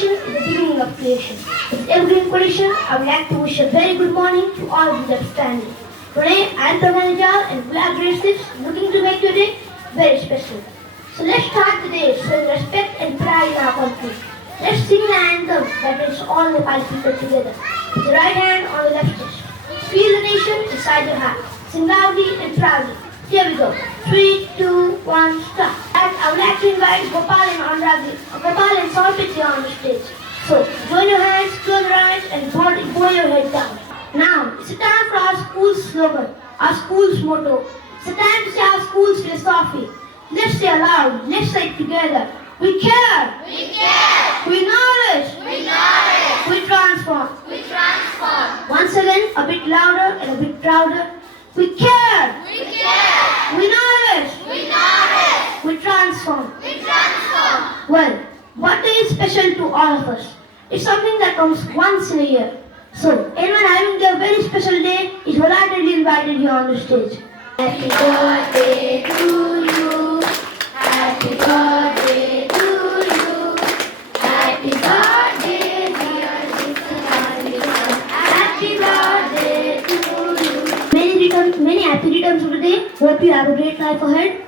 creation is the beginning of creation. With every inspiration, I would like to wish a very good morning to all who are standing. Today, I am Pramanjal and Black Grade 6 looking to make your day very special. So let's start the day showing respect and pride in our country. Let's sing the anthem that brings all the five people together. With the right hand on the left chest. Feel the nation inside your heart. Sing loudly and proudly. Here we go. 3, 2, 1, start. And I would like to invite Gopal and Anurag, Gopal and Sarpit on the stage. So join your hands, close your eyes, and bow your head down. Now it's a time for our school's slogan, our school's motto. It's a time to say our school's philosophy. Let's say aloud. Let's say it together. We care. We care. We knowledge. We knowledge. We transform. We transform. Once again, a bit louder and a bit prouder. We care. We care. We knowledge. We knowledge. We transform. We transform. Well, what is special to all of us? It's something that comes once in a year. So, anyone having their very special day is wholeheartedly invited here on the stage. Happy birthday to you. Happy birthday to you. Happy birthday, dear Mr. Harrison. Happy birthday to you. Many happy returns of the day. Hope you have a great life ahead.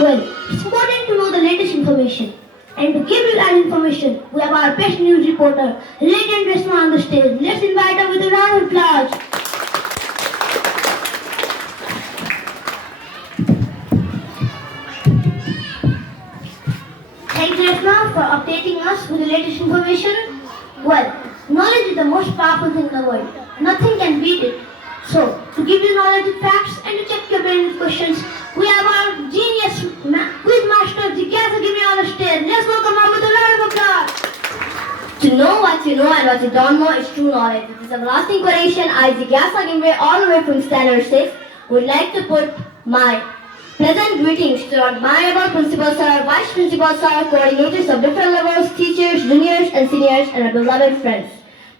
Well, it's important to know the latest information. And to give you that information, we have our best news reporter, Legend Resma on the stage. Let's invite her with a round of applause. Thank you, Resma, for updating us with the latest information. Well, knowledge is the most powerful thing in the world. Nothing can beat it. So, to give you knowledge of facts and to check your brain with questions, we have our genius quiz master, Jigyasa Gimri on the stage. Let's welcome her with a round of applause. To know what you know and what you don't know is true knowledge. It is a lasting creation. I, Jigyasa Gimri, all the way from Standard 6, would like to put my pleasant greetings to our admirable Principal Sir, Vice Principal Sir, coordinators of different levels, teachers, juniors and seniors, and our beloved friends.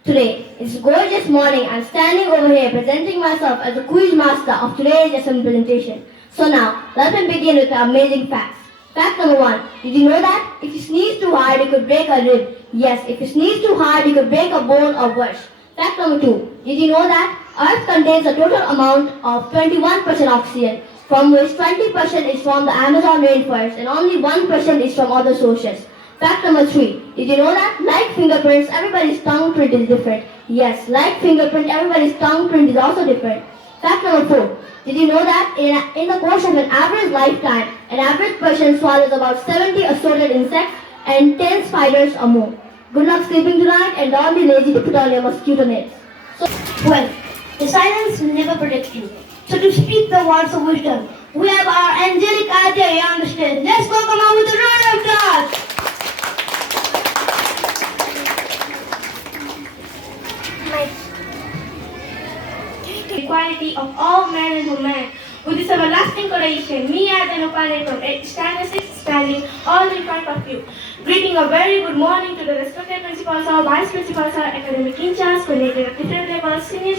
Today, it's a gorgeous morning. I'm standing over here presenting myself as the quiz master of today's lesson presentation. So now, let me begin with the amazing facts. Fact number 1. Did you know that if you sneeze too hard, you could break a rib? Yes, if you sneeze too hard, you could break a bone or worse. Fact number 2. Did you know that Earth contains a total amount of 21% oxygen, from which 20% is from the Amazon rainforest and only 1% is from other sources? Fact number 3. Did you know that like fingerprints, everybody's tongue print is different? Yes, like fingerprint, everybody's tongue print is also different. Fact number 4. Did you know that in the course of an average lifetime, an average person swallows about 70 assorted insects and 10 spiders or more? Good luck sleeping tonight and don't be lazy to put on your mosquito nets. Well, the silence will never protect you. So to speak the words of wisdom, we have our angelic Adya here on the stage. Let's welcome her with a round of applause. Equality of all men and women. With this everlasting creation, me as an opponent from Standard 6 standing all in front of you. Greeting a very good morning to the respected principals, Vice Principals, academic in charge, coordinator of different levels, seniors,